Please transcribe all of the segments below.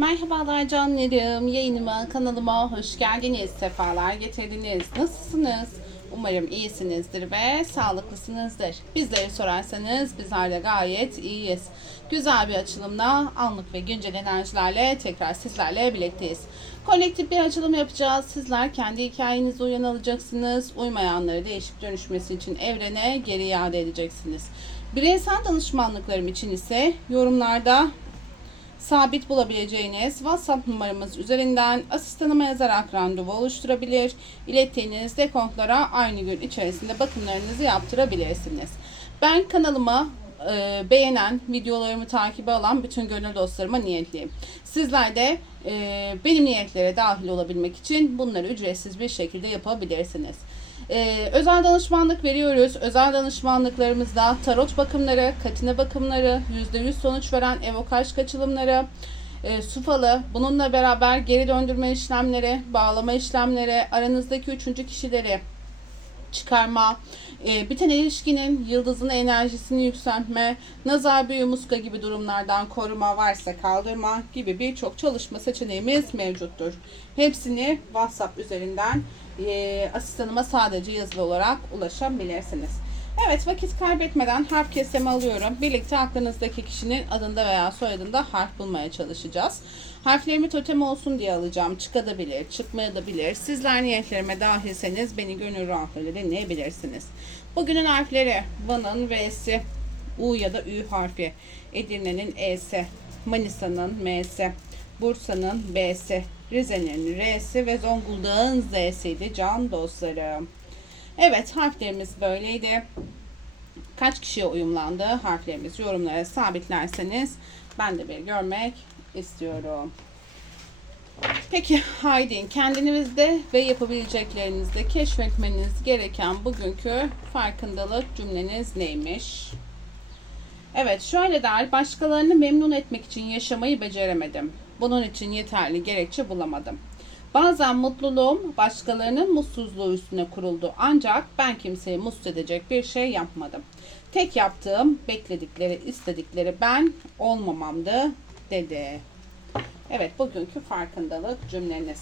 Merhabalar canlarım. Yayınıma, kanalıma hoş geldiniz. Sefalar getirdiniz. Nasılsınız? Umarım iyisinizdir ve sağlıklısınızdır. Bizleri sorarsanız bizler de gayet iyiyiz. Güzel bir açılımla anlık ve güncel enerjilerle tekrar sizlerle birlikteyiz. Kolektif bir açılım yapacağız. Sizler kendi hikayenizi uyan alacaksınız. Uymayanları değişip dönüşmesi için evrene geri iade edeceksiniz. Bireysel danışmanlıklarım için ise yorumlarda sabit bulabileceğiniz WhatsApp numaramız üzerinden asistanıma yazarak randevu oluşturabilir. İlettiğiniz dekontlara aynı gün içerisinde bakımlarınızı yaptırabilirsiniz. Ben kanalıma e, beğenen, videolarımı takibe alan bütün gönül dostlarıma niyetliyim. Sizler de e, benim niyetlere dahil olabilmek için bunları ücretsiz bir şekilde yapabilirsiniz. Ee, özel danışmanlık veriyoruz. Özel danışmanlıklarımızda tarot bakımları, katine bakımları, %100 sonuç veren evokaj kaçılımları, e, sufalı, bununla beraber geri döndürme işlemleri, bağlama işlemleri, aranızdaki üçüncü kişileri çıkarma, e, biten ilişkinin yıldızın enerjisini yükseltme, nazar büyü muska gibi durumlardan koruma varsa kaldırma gibi birçok çalışma seçeneğimiz mevcuttur. Hepsini WhatsApp üzerinden e, asistanıma sadece yazılı olarak ulaşabilirsiniz. Evet vakit kaybetmeden harf kesemi alıyorum. Birlikte aklınızdaki kişinin adında veya soyadında harf bulmaya çalışacağız. Harflerimi totem olsun diye alacağım. Çıkabilir, çıkmayabilir. Sizler niyetlerime dahilseniz beni gönül rahatlığıyla dinleyebilirsiniz. Bugünün harfleri Van'ın V'si, U ya da Ü harfi, Edirne'nin E'si, Manisa'nın M'si, Bursa'nın B'si, Rize'nin R'si ve Zonguldak'ın Z'siydi can dostlarım. Evet harflerimiz böyleydi. Kaç kişiye uyumlandı harflerimiz yorumlara sabitlerseniz ben de bir görmek istiyorum. Peki haydi kendinizde ve yapabileceklerinizde keşfetmeniz gereken bugünkü farkındalık cümleniz neymiş? Evet şöyle der başkalarını memnun etmek için yaşamayı beceremedim. Bunun için yeterli gerekçe bulamadım. Bazen mutluluğum başkalarının mutsuzluğu üstüne kuruldu. Ancak ben kimseyi mutsuz edecek bir şey yapmadım. Tek yaptığım bekledikleri, istedikleri ben olmamamdı dedi. Evet bugünkü farkındalık cümleniz.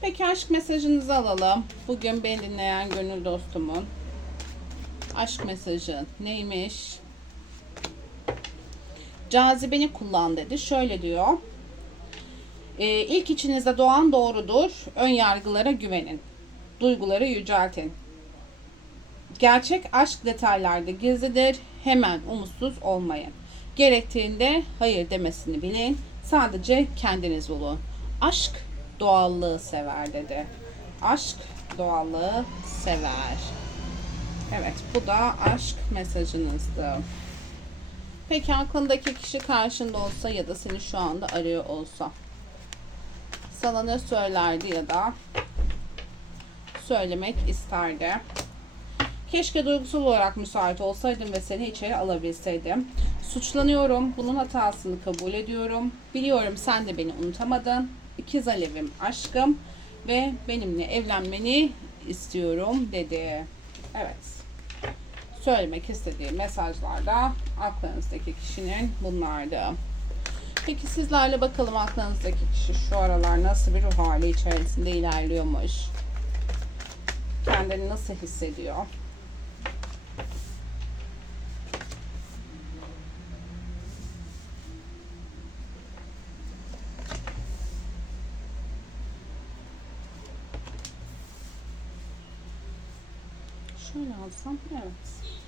Peki aşk mesajınızı alalım. Bugün beni dinleyen gönül dostumun aşk mesajı neymiş? Cazibeni kullan dedi. Şöyle diyor. Ee, ilk içinizde doğan doğrudur. Ön yargılara güvenin. Duyguları yüceltin. Gerçek aşk detaylarda gizlidir. Hemen umutsuz olmayın. Gerektiğinde hayır demesini bilin. Sadece kendiniz olun. Aşk doğallığı sever dedi. Aşk doğallığı sever. Evet bu da aşk mesajınızdı. Peki aklındaki kişi karşında olsa ya da seni şu anda arıyor olsa sana ne söylerdi ya da söylemek isterdi. Keşke duygusal olarak müsait olsaydım ve seni içeri alabilseydim. Suçlanıyorum. Bunun hatasını kabul ediyorum. Biliyorum sen de beni unutamadın. İkiz alevim aşkım ve benimle evlenmeni istiyorum dedi. Evet. Söylemek istediği mesajlarda aklınızdaki kişinin bunlardı. Peki sizlerle bakalım aklınızdaki kişi şu aralar nasıl bir ruh hali içerisinde ilerliyormuş? Kendini nasıl hissediyor? Şöyle alsam, evet.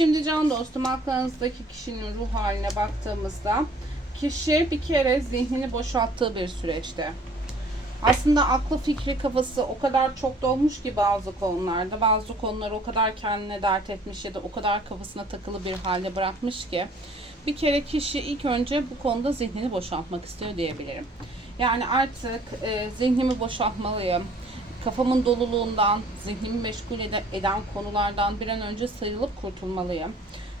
Şimdi can dostum aklınızdaki kişinin ruh haline baktığımızda kişi bir kere zihnini boşalttığı bir süreçte. Aslında aklı fikri kafası o kadar çok dolmuş ki bazı konularda. Bazı konuları o kadar kendine dert etmiş ya da o kadar kafasına takılı bir halde bırakmış ki. Bir kere kişi ilk önce bu konuda zihnini boşaltmak istiyor diyebilirim. Yani artık e, zihnimi boşaltmalıyım. Kafamın doluluğundan, zihnimi meşgul ede- eden konulardan bir an önce sıyrılıp kurtulmalıyım.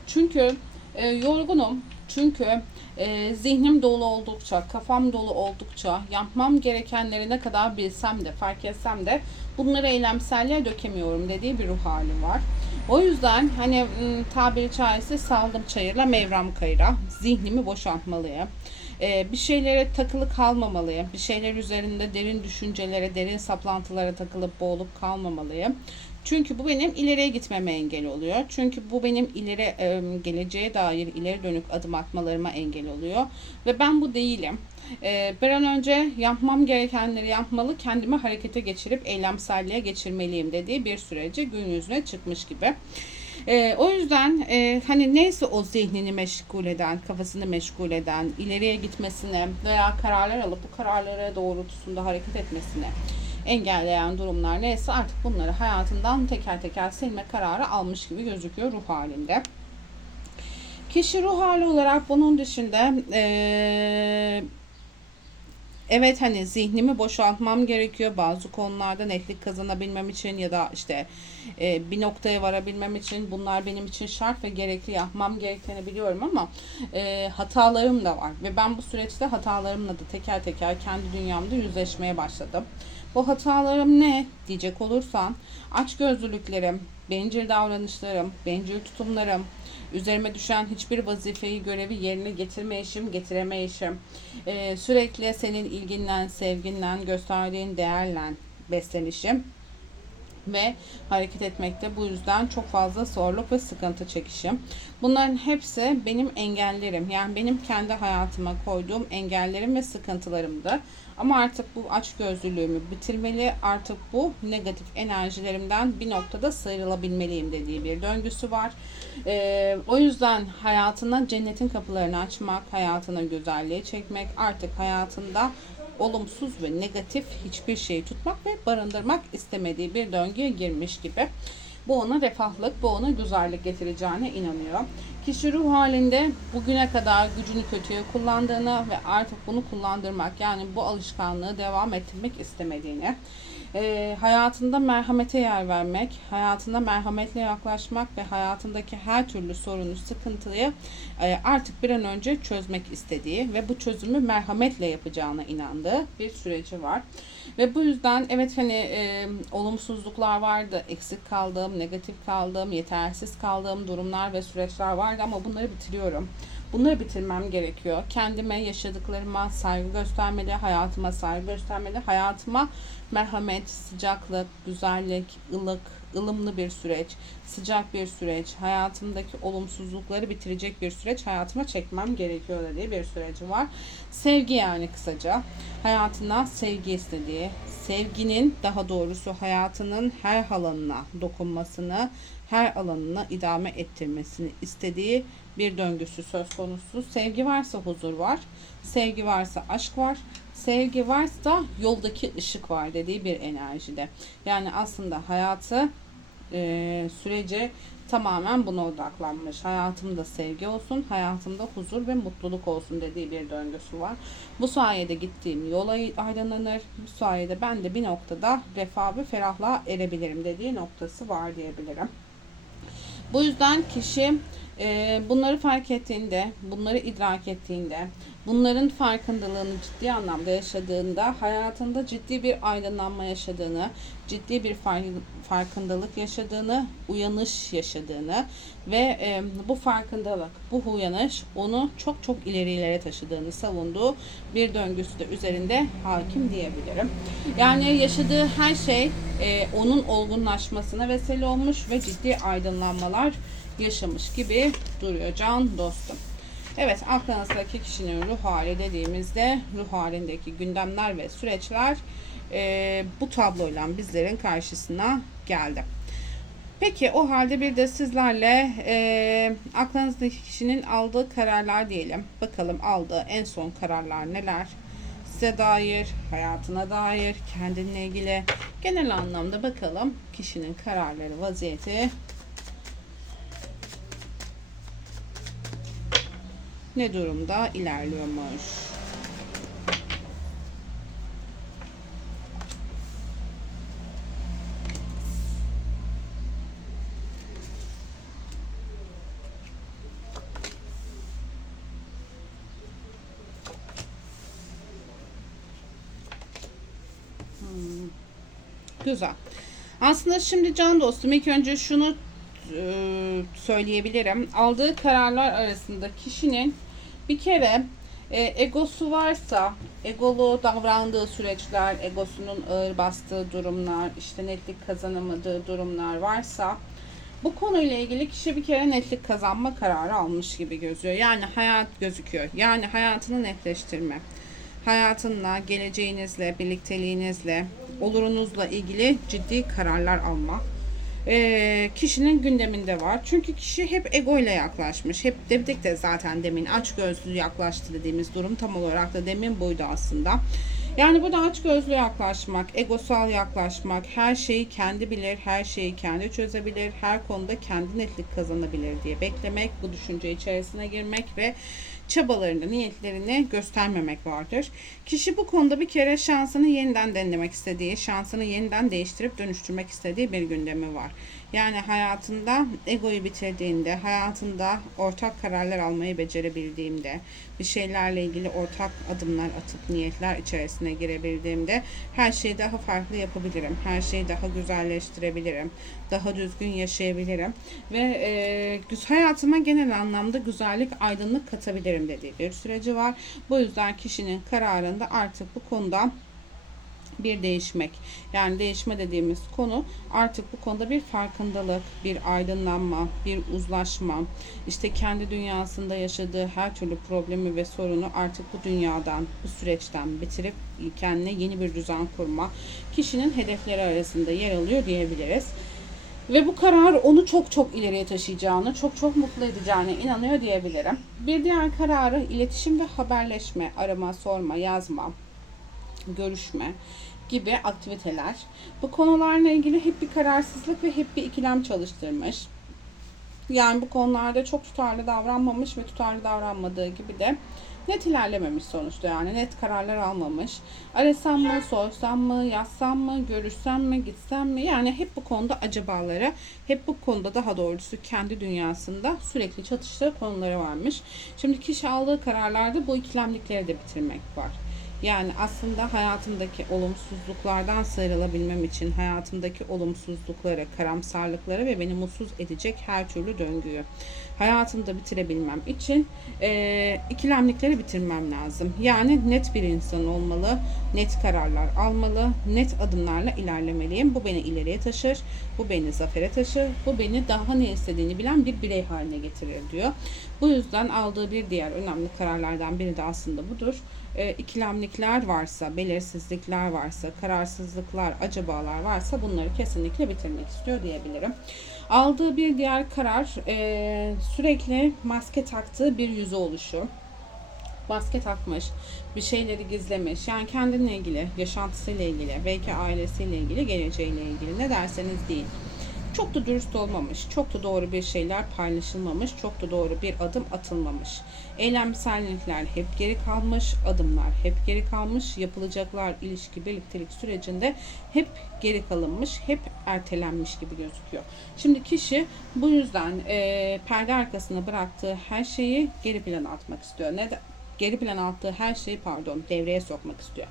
Çünkü e, yorgunum, Çünkü e, zihnim dolu oldukça, kafam dolu oldukça, yapmam gerekenleri ne kadar bilsem de, fark etsem de bunları eylemselliğe dökemiyorum dediği bir ruh hali var. O yüzden hani tabiri caizse saldım çayırla mevram kayıra. Zihnimi boşaltmalıyım. Ee, bir şeylere takılı kalmamalıyım. Bir şeyler üzerinde derin düşüncelere, derin saplantılara takılıp boğulup kalmamalıyım. Çünkü bu benim ileriye gitmeme engel oluyor. Çünkü bu benim ileri e, geleceğe dair ileri dönük adım atmalarıma engel oluyor. Ve ben bu değilim. E, bir an önce yapmam gerekenleri yapmalı, kendimi harekete geçirip eylemselliğe geçirmeliyim dediği bir sürece gün yüzüne çıkmış gibi. E, o yüzden e, hani neyse o zihnini meşgul eden, kafasını meşgul eden, ileriye gitmesine veya kararlar alıp bu kararlara doğrultusunda hareket etmesine engelleyen durumlar neyse artık bunları hayatından teker teker silme kararı almış gibi gözüküyor ruh halinde. Kişi ruh hali olarak bunun dışında eee evet hani zihnimi boşaltmam gerekiyor bazı konularda netlik kazanabilmem için ya da işte e, bir noktaya varabilmem için bunlar benim için şart ve gerekli yapmam gerektiğini biliyorum ama e, hatalarım da var ve ben bu süreçte hatalarımla da teker teker kendi dünyamda yüzleşmeye başladım. Bu hatalarım ne diyecek olursan açgözlülüklerim, bencil davranışlarım, bencil tutumlarım, üzerime düşen hiçbir vazifeyi, görevi yerine getirmeyişim, getiremeyişim, ee, sürekli senin ilginle, sevginle, gösterdiğin değerle beslenişim ve hareket etmekte bu yüzden çok fazla zorluk ve sıkıntı çekişim. Bunların hepsi benim engellerim. Yani benim kendi hayatıma koyduğum engellerim ve sıkıntılarımdı. Ama artık bu açgözlülüğümü bitirmeli. Artık bu negatif enerjilerimden bir noktada sıyrılabilmeliyim dediği bir döngüsü var. Ee, o yüzden hayatına cennetin kapılarını açmak, hayatına güzelliği çekmek, artık hayatında olumsuz ve negatif hiçbir şeyi tutmak ve barındırmak istemediği bir döngüye girmiş gibi. Bu ona refahlık, bu ona güzellik getireceğine inanıyor. Kişi ruh halinde bugüne kadar gücünü kötüye kullandığını ve artık bunu kullandırmak yani bu alışkanlığı devam ettirmek istemediğini, e, hayatında merhamete yer vermek, hayatında merhametle yaklaşmak ve hayatındaki her türlü sorunu, sıkıntıyı e, artık bir an önce çözmek istediği ve bu çözümü merhametle yapacağına inandığı bir süreci var. Ve bu yüzden evet hani e, olumsuzluklar vardı, eksik kaldığım, negatif kaldığım, yetersiz kaldığım durumlar ve süreçler vardı ama bunları bitiriyorum. Bunları bitirmem gerekiyor. Kendime, yaşadıklarıma saygı göstermeli, hayatıma saygı göstermeli, hayatıma merhamet, sıcaklık, güzellik, ılık, ılımlı bir süreç, sıcak bir süreç, hayatımdaki olumsuzlukları bitirecek bir süreç hayatıma çekmem gerekiyor dediği bir süreci var. Sevgi yani kısaca. Hayatına sevgi istediği, sevginin daha doğrusu hayatının her alanına dokunmasını, her alanına idame ettirmesini istediği bir döngüsü söz konusu. Sevgi varsa huzur var. Sevgi varsa aşk var. Sevgi varsa yoldaki ışık var dediği bir enerjide. Yani aslında hayatı e, sürece tamamen buna odaklanmış. Hayatımda sevgi olsun, hayatımda huzur ve mutluluk olsun dediği bir döngüsü var. Bu sayede gittiğim yol aydınlanır. Bu sayede ben de bir noktada refah ve ferahlığa erebilirim dediği noktası var diyebilirim. Bu yüzden kişi e, bunları fark ettiğinde, bunları idrak ettiğinde, bunların farkındalığını ciddi anlamda yaşadığında, hayatında ciddi bir aydınlanma yaşadığını, ciddi bir farkındalık yaşadığını, uyanış yaşadığını ve e, bu farkındalık, bu uyanış onu çok çok ilerilere taşıdığını savunduğu bir döngüsü de üzerinde hakim diyebilirim. Yani yaşadığı her şey e, onun olgunlaşmasına vesile olmuş ve ciddi aydınlanmalar yaşamış gibi duruyor can dostum. Evet aklınızdaki kişinin ruh hali dediğimizde ruh halindeki gündemler ve süreçler e, bu tabloyla bizlerin karşısına geldi. Peki o halde bir de sizlerle e, aklınızdaki kişinin aldığı kararlar diyelim. Bakalım aldığı en son kararlar neler? Size dair, hayatına dair, kendinle ilgili genel anlamda bakalım kişinin kararları, vaziyeti ne durumda ilerliyormuş. Hmm. Güzel. Aslında şimdi can dostum ilk önce şunu söyleyebilirim. Aldığı kararlar arasında kişinin bir kere e, egosu varsa, egolu davrandığı süreçler, egosunun ağır bastığı durumlar, işte netlik kazanamadığı durumlar varsa bu konuyla ilgili kişi bir kere netlik kazanma kararı almış gibi gözüyor. Yani hayat gözüküyor. Yani hayatını netleştirme. Hayatınla, geleceğinizle, birlikteliğinizle, olurunuzla ilgili ciddi kararlar alma e, kişinin gündeminde var. Çünkü kişi hep ego ile yaklaşmış. Hep dedik de zaten demin aç gözlü yaklaştı dediğimiz durum tam olarak da demin buydu aslında. Yani burada aç gözlü yaklaşmak, egosal yaklaşmak, her şeyi kendi bilir, her şeyi kendi çözebilir, her konuda kendi netlik kazanabilir diye beklemek, bu düşünce içerisine girmek ve çabalarını, niyetlerini göstermemek vardır. Kişi bu konuda bir kere şansını yeniden denemek istediği, şansını yeniden değiştirip dönüştürmek istediği bir gündemi var. Yani hayatında egoyu bitirdiğinde, hayatında ortak kararlar almayı becerebildiğimde, bir şeylerle ilgili ortak adımlar atıp niyetler içerisine girebildiğimde her şeyi daha farklı yapabilirim. Her şeyi daha güzelleştirebilirim. Daha düzgün yaşayabilirim. Ve e, hayatıma genel anlamda güzellik, aydınlık katabilirim dediği bir süreci var. Bu yüzden kişinin kararında artık bu konuda bir değişmek. Yani değişme dediğimiz konu artık bu konuda bir farkındalık, bir aydınlanma, bir uzlaşma, işte kendi dünyasında yaşadığı her türlü problemi ve sorunu artık bu dünyadan, bu süreçten bitirip kendine yeni bir düzen kurma kişinin hedefleri arasında yer alıyor diyebiliriz. Ve bu karar onu çok çok ileriye taşıyacağını, çok çok mutlu edeceğine inanıyor diyebilirim. Bir diğer kararı iletişim ve haberleşme, arama, sorma, yazma, görüşme gibi aktiviteler. Bu konularla ilgili hep bir kararsızlık ve hep bir ikilem çalıştırmış. Yani bu konularda çok tutarlı davranmamış ve tutarlı davranmadığı gibi de net ilerlememiş sonuçta yani net kararlar almamış. Arasam mı, sorsam mı, yazsam mı, görüşsem mi, gitsem mi? Yani hep bu konuda acabaları, hep bu konuda daha doğrusu kendi dünyasında sürekli çatıştığı konuları varmış. Şimdi kişi aldığı kararlarda bu ikilemlikleri de bitirmek var. Yani aslında hayatımdaki olumsuzluklardan sıyrılabilmem için hayatımdaki olumsuzlukları, karamsarlıkları ve beni mutsuz edecek her türlü döngüyü hayatımda bitirebilmem için e, ikilemlikleri bitirmem lazım. Yani net bir insan olmalı, net kararlar almalı, net adımlarla ilerlemeliyim. Bu beni ileriye taşır, bu beni zafere taşır, bu beni daha ne istediğini bilen bir birey haline getirir diyor. Bu yüzden aldığı bir diğer önemli kararlardan biri de aslında budur e, ikilemlikler varsa, belirsizlikler varsa, kararsızlıklar, acabalar varsa bunları kesinlikle bitirmek istiyor diyebilirim. Aldığı bir diğer karar e, sürekli maske taktığı bir yüzü oluşu. Maske takmış, bir şeyleri gizlemiş. Yani kendine ilgili, yaşantısıyla ilgili, belki ailesiyle ilgili, geleceğiyle ilgili ne derseniz değil çok da dürüst olmamış, çok da doğru bir şeyler paylaşılmamış, çok da doğru bir adım atılmamış. Eylemsellikler hep geri kalmış, adımlar hep geri kalmış, yapılacaklar ilişki, birliktelik sürecinde hep geri kalınmış, hep ertelenmiş gibi gözüküyor. Şimdi kişi bu yüzden e, perde arkasına bıraktığı her şeyi geri plana atmak istiyor. Neden? Geri plana attığı her şeyi pardon devreye sokmak istiyor.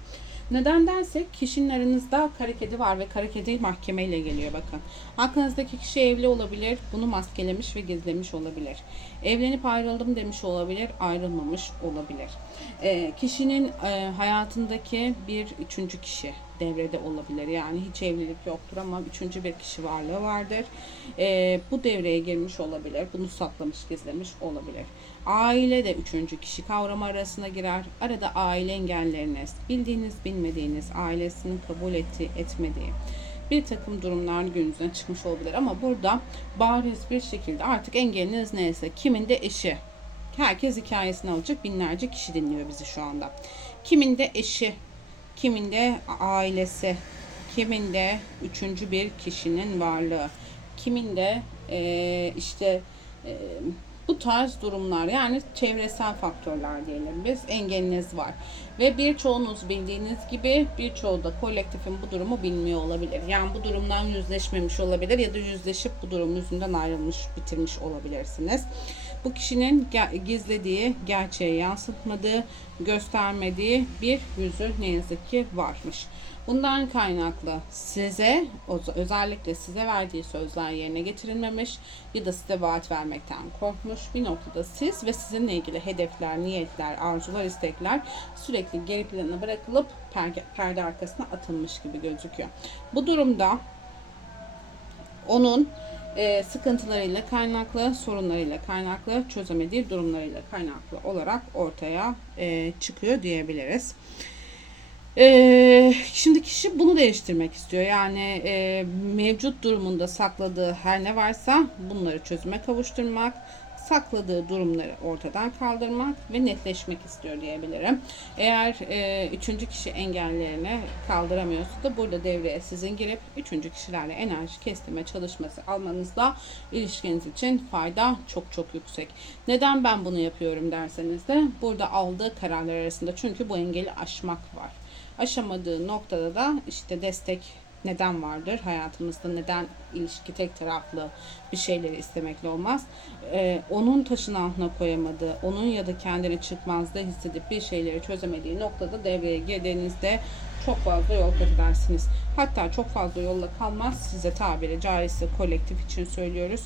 Neden dersek kişinin aranızda kara kedi var ve kara kedi mahkemeyle geliyor bakın. Aklınızdaki kişi evli olabilir, bunu maskelemiş ve gizlemiş olabilir. Evlenip ayrıldım demiş olabilir, ayrılmamış olabilir. E, kişinin e, hayatındaki bir üçüncü kişi devrede olabilir. Yani hiç evlilik yoktur ama üçüncü bir kişi varlığı vardır. E, bu devreye girmiş olabilir. Bunu saklamış, gizlemiş olabilir. Aile de üçüncü kişi kavramı arasına girer. Arada aile engelleriniz, bildiğiniz, bilmediğiniz, ailesinin kabul ettiği, etmediği bir takım durumlar gününüzden çıkmış olabilir. Ama burada bariz bir şekilde artık engeliniz neyse, kimin de eşi, herkes hikayesini alacak binlerce kişi dinliyor bizi şu anda. Kimin de eşi, kimin de ailesi, kimin de üçüncü bir kişinin varlığı, kimin de e, işte e, bu tarz durumlar yani çevresel faktörler diyelim biz engeliniz var. Ve birçoğunuz bildiğiniz gibi birçoğu da kolektifin bu durumu bilmiyor olabilir. Yani bu durumdan yüzleşmemiş olabilir ya da yüzleşip bu durum yüzünden ayrılmış, bitirmiş olabilirsiniz. Bu kişinin gizlediği, gerçeği yansıtmadığı, göstermediği bir yüzü ne yazık ki varmış. Bundan kaynaklı size, özellikle size verdiği sözler yerine getirilmemiş ya da size vaat vermekten korkmuş. Bir noktada siz ve sizinle ilgili hedefler, niyetler, arzular, istekler sürekli geri plana bırakılıp perde arkasına atılmış gibi gözüküyor. Bu durumda onun e, sıkıntılarıyla kaynaklı, sorunlarıyla kaynaklı, çözemediği durumlarıyla kaynaklı olarak ortaya e, çıkıyor diyebiliriz. E, şimdi kişi bunu değiştirmek istiyor. Yani e, mevcut durumunda sakladığı her ne varsa bunları çözüme kavuşturmak, sakladığı durumları ortadan kaldırmak ve netleşmek istiyor diyebilirim. Eğer e, üçüncü kişi engellerini kaldıramıyorsa da burada devreye sizin girip üçüncü kişilerle enerji kestirme çalışması almanızda ilişkiniz için fayda çok çok yüksek. Neden ben bunu yapıyorum derseniz de burada aldığı kararlar arasında çünkü bu engeli aşmak var. Aşamadığı noktada da işte destek neden vardır? Hayatımızda neden ilişki tek taraflı bir şeyleri istemekle olmaz? Ee, onun taşın altına koyamadığı onun ya da kendini çıkmazda hissedip bir şeyleri çözemediği noktada devreye girdiğinizde çok fazla yol kat edersiniz. Hatta çok fazla yolla kalmaz. Size tabiri caizse kolektif için söylüyoruz.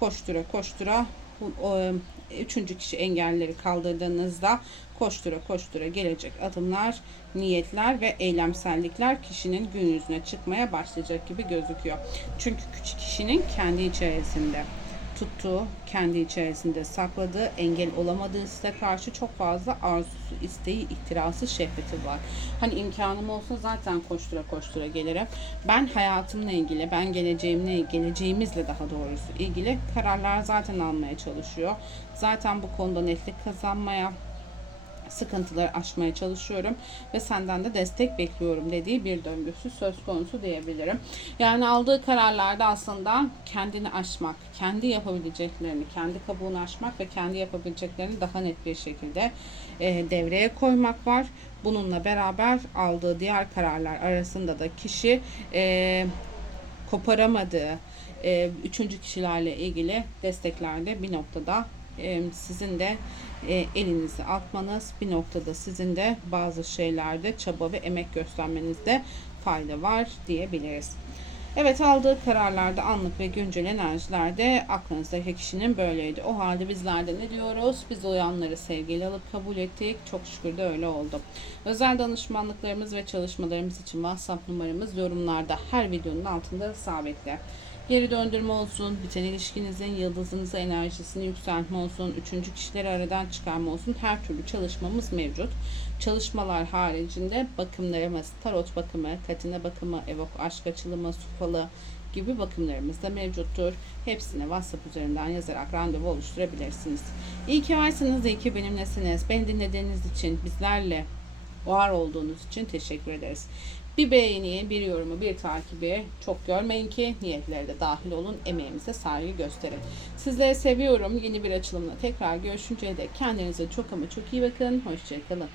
Koştura koştura bu, o, e, üçüncü kişi engelleri kaldırdığınızda koştura koştura gelecek adımlar, niyetler ve eylemsellikler kişinin gün yüzüne çıkmaya başlayacak gibi gözüküyor. Çünkü küçük kişinin kendi içerisinde tuttuğu, kendi içerisinde sakladığı, engel olamadığı size karşı çok fazla arzusu, isteği, ihtirası, şehveti var. Hani imkanım olsa zaten koştura koştura gelirim. Ben hayatımla ilgili, ben geleceğimle, geleceğimizle daha doğrusu ilgili kararlar zaten almaya çalışıyor. Zaten bu konuda netlik kazanmaya, sıkıntıları aşmaya çalışıyorum ve senden de destek bekliyorum dediği bir döngüsü söz konusu diyebilirim. Yani aldığı kararlarda aslında kendini aşmak, kendi yapabileceklerini, kendi kabuğunu aşmak ve kendi yapabileceklerini daha net bir şekilde e, devreye koymak var. Bununla beraber aldığı diğer kararlar arasında da kişi e, koparamadığı e, üçüncü kişilerle ilgili desteklerde bir noktada sizin de elinizi atmanız bir noktada sizin de bazı şeylerde çaba ve emek göstermenizde fayda var diyebiliriz. Evet aldığı kararlarda anlık ve güncel enerjilerde aklınızdaki kişinin böyleydi. O halde bizler de ne diyoruz? Biz uyanları sevgiyle alıp kabul ettik. Çok şükür de öyle oldu. Özel danışmanlıklarımız ve çalışmalarımız için WhatsApp numaramız yorumlarda her videonun altında sabitli. Geri döndürme olsun, biten ilişkinizin yıldızınıza enerjisini yükseltme olsun, üçüncü kişileri aradan çıkarma olsun her türlü çalışmamız mevcut. Çalışmalar haricinde bakımlarımız, tarot bakımı, katine bakımı, evok aşk açılımı, sufalı gibi bakımlarımız da mevcuttur. Hepsine WhatsApp üzerinden yazarak randevu oluşturabilirsiniz. İyi ki varsınız, iyi ki benimlesiniz. Beni dinlediğiniz için, bizlerle var olduğunuz için teşekkür ederiz. Bir beğeni, bir yorumu, bir takibi çok görmeyin ki niyetlere de dahil olun. Emeğimize saygı gösterin. Sizleri seviyorum. Yeni bir açılımla tekrar görüşünceye dek kendinize çok ama çok iyi bakın. Hoşçakalın.